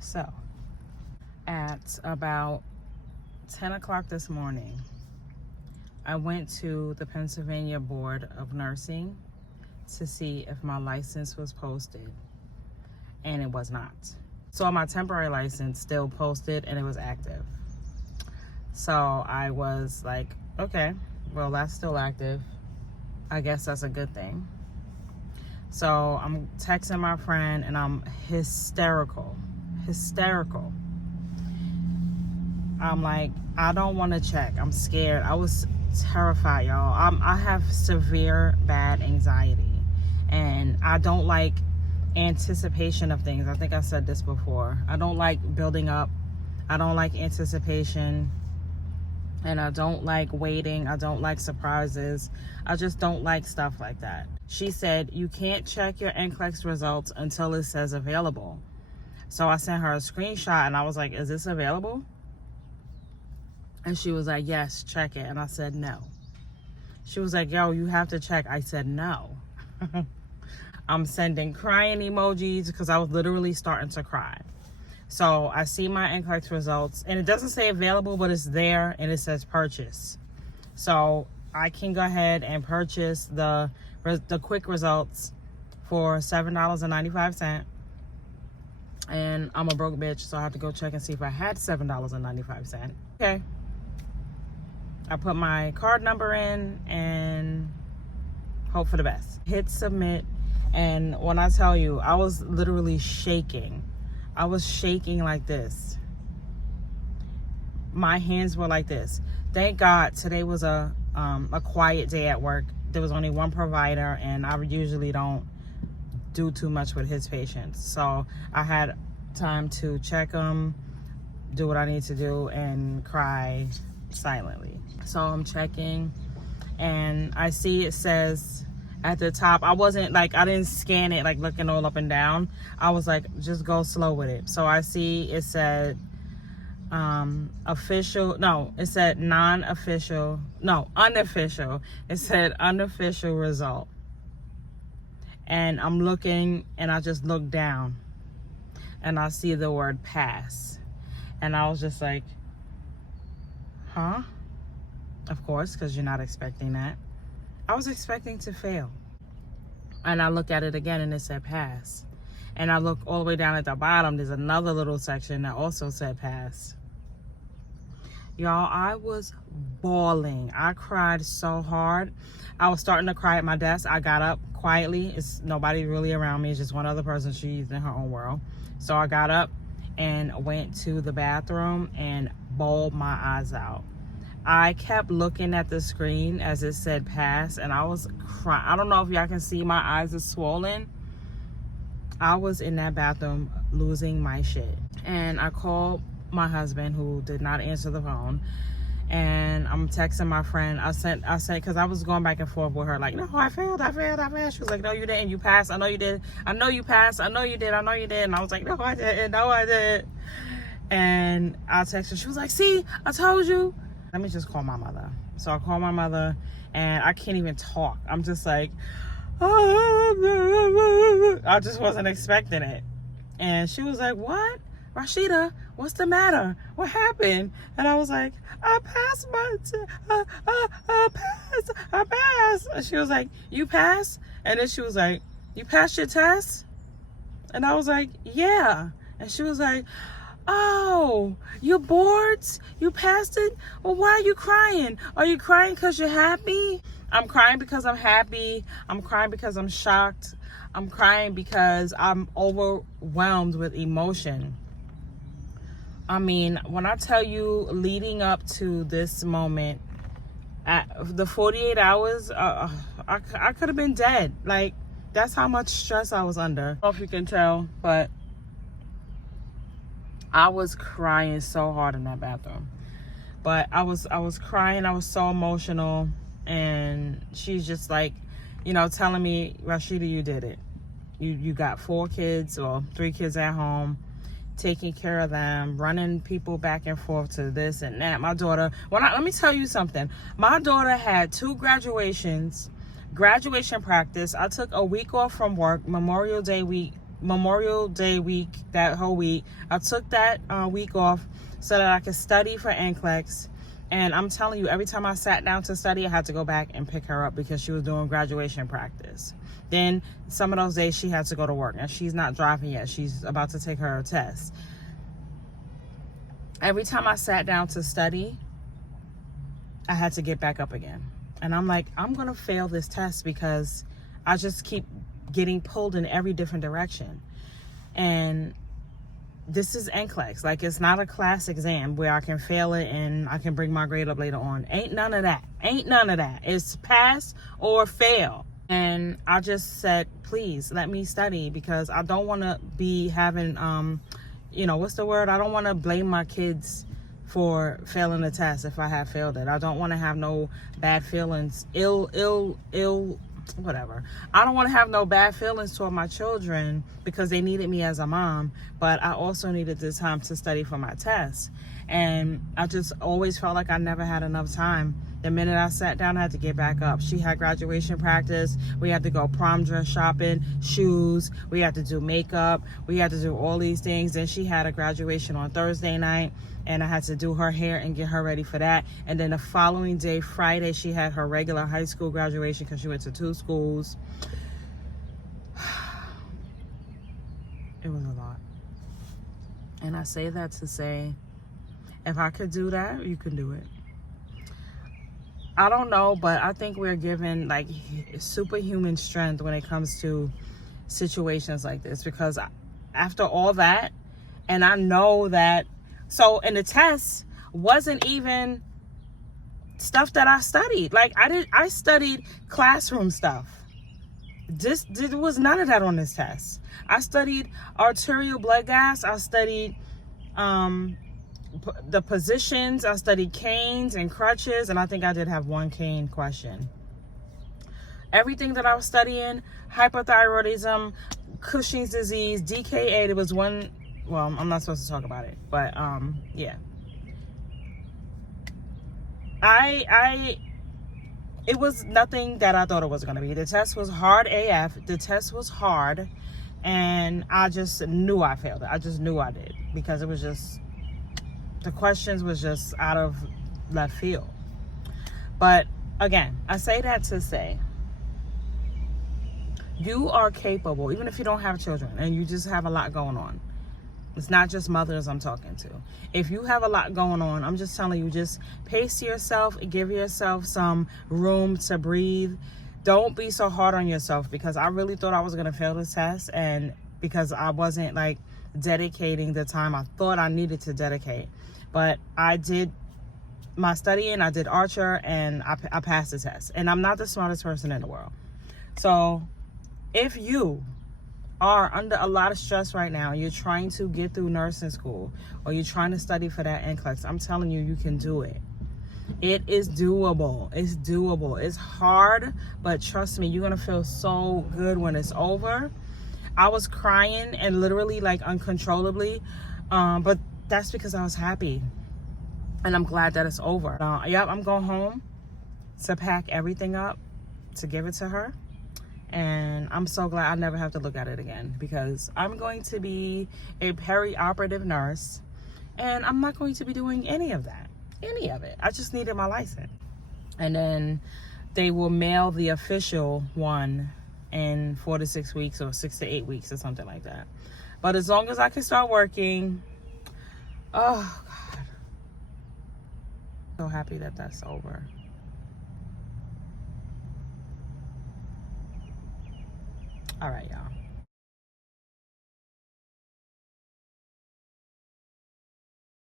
So, at about 10 o'clock this morning, I went to the Pennsylvania Board of Nursing to see if my license was posted, and it was not. So my temporary license still posted and it was active. So I was like, okay, well, that's still active. I guess that's a good thing. So I'm texting my friend and I'm hysterical. I'm like, I don't want to check. I'm scared. I was terrified, y'all. I have severe bad anxiety, and I don't like anticipation of things. I think I said this before. I don't like building up. I don't like anticipation, and I don't like waiting. I don't like surprises. I just don't like stuff like that. She said, you can't check your NCLEX results until it says available. So I sent her a screenshot and I was like, is this available? And she was like, yes, check it. And I said, no. She was like, yo, you have to check. I said, no. I'm sending crying emojis because I was literally starting to cry. So I see my NCLEX results and it doesn't say available, but it's there and it says purchase. So I can go ahead and purchase the quick results for $7.95. And I'm a broke bitch, so I have to go check and see if I had $7.95. Okay. I put my card number in and hope for the best. Hit submit, and when I tell you, I was literally shaking. I was shaking like this. My hands were like this. Thank God today was a quiet day at work. There was only one provider, and I usually don't do too much with his patients. So I had time to check them, do what I need to do, and cry silently. So I'm checking and I see it says at the top, I didn't scan it like looking all up and down. I was like, just go slow with it. So I see it said unofficial. It said unofficial result. And I'm looking and I just look down and I see the word pass. And I was just like, huh? Of course, because you're not expecting that. I was expecting to fail. And I look at it again and it said pass. And I look all the way down at the bottom. There's another little section that also said pass. Y'all, I was bawling. I cried so hard. I was starting to cry at my desk. I got up quietly. It's nobody really around me. It's just one other person. She's in her own world. So I got up and went to the bathroom and bawled my eyes out. I kept looking at the screen as it said pass, and I was crying. I don't know if y'all can see my eyes are swollen. I was in that bathroom losing my shit. And I called my husband, who did not answer the phone, and I'm texting my friend. I said, because I was going back and forth with her, like, no, I failed. She was like, no, you didn't. You passed. I know you did. I know you passed. I know you did. And I was like, no, I didn't. And I texted her. She was like, see, I told you. Let me just call my mother. So I call my mother, and I can't even talk. I'm just like, I just wasn't expecting it. And she was like, what? Rasheedah, what's the matter? What happened? And I was like, I passed I passed. And she was like, you passed? And then she was like, you passed your test? And I was like, yeah. And she was like, oh, your boards? You passed it? Well, why are you crying? Are you crying because you're happy? I'm crying because I'm happy. I'm crying because I'm shocked. I'm crying because I'm overwhelmed with emotion. I mean, when I tell you, leading up to this moment, at the 48 hours, I could have been dead. Like, that's how much stress I was under. I don't know if you can tell, but I was crying so hard in that bathroom. But I was crying. I was so emotional. And she's just like, you know, telling me, Rasheedah, you did it. You got 4 kids or 3 kids at home, taking care of them, running people back and forth to this and that. My daughter, let me tell you something. My daughter had 2 graduation practice. I took a week off from work, Memorial Day week Memorial Day week, that whole week, I took that week off so that I could study for NCLEX. And I'm telling you, every time I sat down to study, I had to go back and pick her up because she was doing graduation practice. Then some of those days she had to go to work, and she's not driving yet. She's about to take her test. Every time I sat down to study, I had to get back up again. And I'm like, I'm going to fail this test because I just keep getting pulled in every different direction. And this is NCLEX. Like, it's not a class exam where I can fail it and I can bring my grade up later on. Ain't none of that. Ain't none of that. It's pass or fail. And I just said, please let me study, because I don't want to be having, you know, what's the word? I don't want to blame my kids for failing the test if I have failed it. I don't want to have no bad feelings, whatever. I don't want to have no bad feelings toward my children because they needed me as a mom, but I also needed this time to study for my test. And I just always felt like I never had enough time. The minute I sat down, I had to get back up. She had graduation practice. We had to go prom dress shopping, shoes. We had to do makeup. We had to do all these things. Then she had a graduation on Thursday night, and I had to do her hair and get her ready for that. And then the following day, Friday, she had her regular high school graduation because she went to 2 schools. It was a lot. And I say that to say, if I could do that, you can do it. I don't know, but I think we're given like superhuman strength when it comes to situations like this, because after all that, and I know that, so in the test wasn't even stuff that I studied. Like I studied classroom stuff. There was none of that on this test. I studied arterial blood gas. I studied the positions. I studied canes and crutches, and I think I did have one cane question. Everything that I was studying, hypothyroidism, Cushing's disease, DKA, there was one, well, I'm not supposed to talk about it, but yeah. It was nothing that I thought it was going to be. The test was hard AF. The test was hard, and I just knew I failed it. I just knew I did, because it was just, the questions was just out of left field. But again, I say that to say, you are capable, even if you don't have children and you just have a lot going on. It's not just mothers I'm talking to. If you have a lot going on, I'm just telling you, just pace yourself, give yourself some room to breathe. Don't be so hard on yourself, because I really thought I was going to fail this test, and because I wasn't like dedicating the time I thought I needed to dedicate. But I did my studying, I did Archer, and I passed the test. And I'm not the smartest person in the world. So if you are under a lot of stress right now, you're trying to get through nursing school, or you're trying to study for that NCLEX, I'm telling you, you can do it. It is doable. It's doable. It's hard, but trust me, you're going to feel so good when it's over. I was crying and literally like uncontrollably, but that's because I was happy, and I'm glad that it's over. Yep, I'm going home to pack everything up to give it to her, and I'm so glad I never have to look at it again, because I'm going to be a peri-operative nurse, and I'm not going to be doing any of that, any of it. I just needed my license, and then they will mail the official one in 4 to 6 weeks, or 6 to 8 weeks, or something like that. But as long as I can start working, oh God, so happy that that's over. All right, y'all.